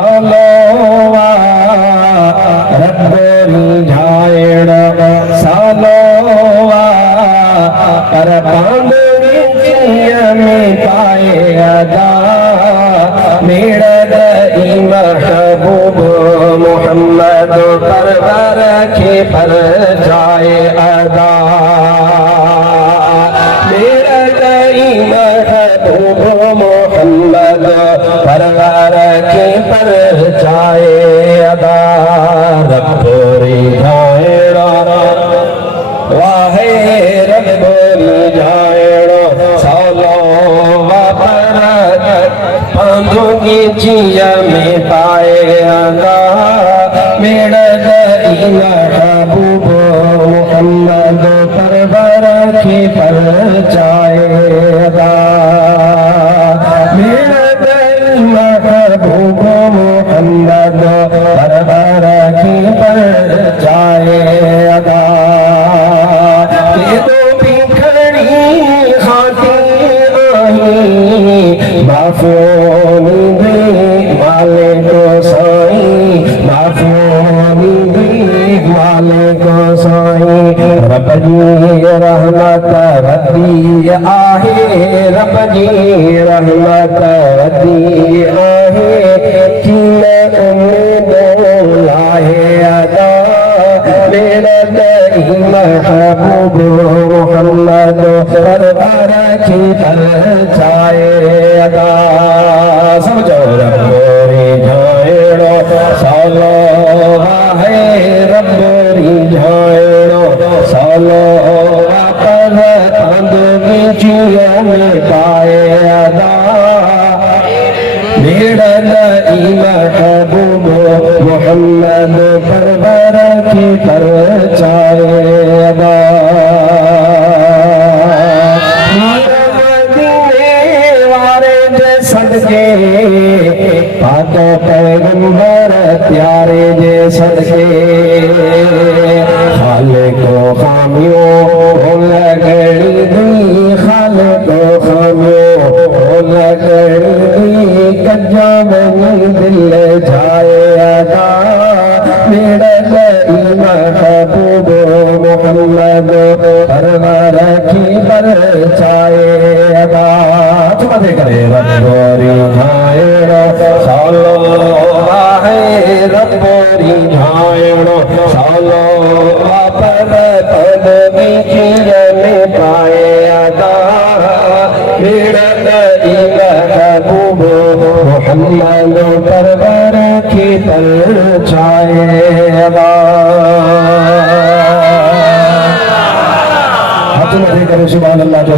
सालोवा रब्बोरी झायण सालोवा पर पांडवी चिया में पाए अदा मेरा दई महबूब मोहम्मद परवर के पर जाए अदा मेरा दई महबूब मोहम्मद परवर के पर जाए अदा रब्बोरी झायण वाहे रब्बोरी झायण सालोवा पर पांडुगी जिया में पाए अदा मेरा दई महबूब मोहम्मद परवर के पर जाए अदा मेरा दई महबूब मोहम्मद परवर के पर जाए अदा ये तो बिखड़ी खाती आई माफोनी दे माले को साई माफोनी दे माले को साई रब जी रहमत रदी आहे रब जी रहमत रदी आहे कि उम्मीद लाहे अदा मेरा दई महबूब मोहम्मद परवर की पर जाए अदा समझो रब्बोरी झायण सालोवा है रब्बोरी झायण सालोवा पर पांडुगी जिया में पाए अदा मेरा दई महबूब मोहम्मद परवर की पर जाए अदा मदीने वाले जे सदके पाक पैगंबर प्यारे जे सदके खाले को खामियों लगड़ी दी खाले को खामियों लगड़ी दी कज्जा में दिल जाए अदा मेरा दई महबूब मोहम्मद परवर की पर जाए अदा चुप दे करे रब्बोरी झायण सालोवा है रब्बोरी झायण सालोवा पर पांडुगी जिया में पाए अदा मेरा दई महबूब मोहम्मद परवर की पर जाए अदा हाथ में देकर सुभान अल्लाह जो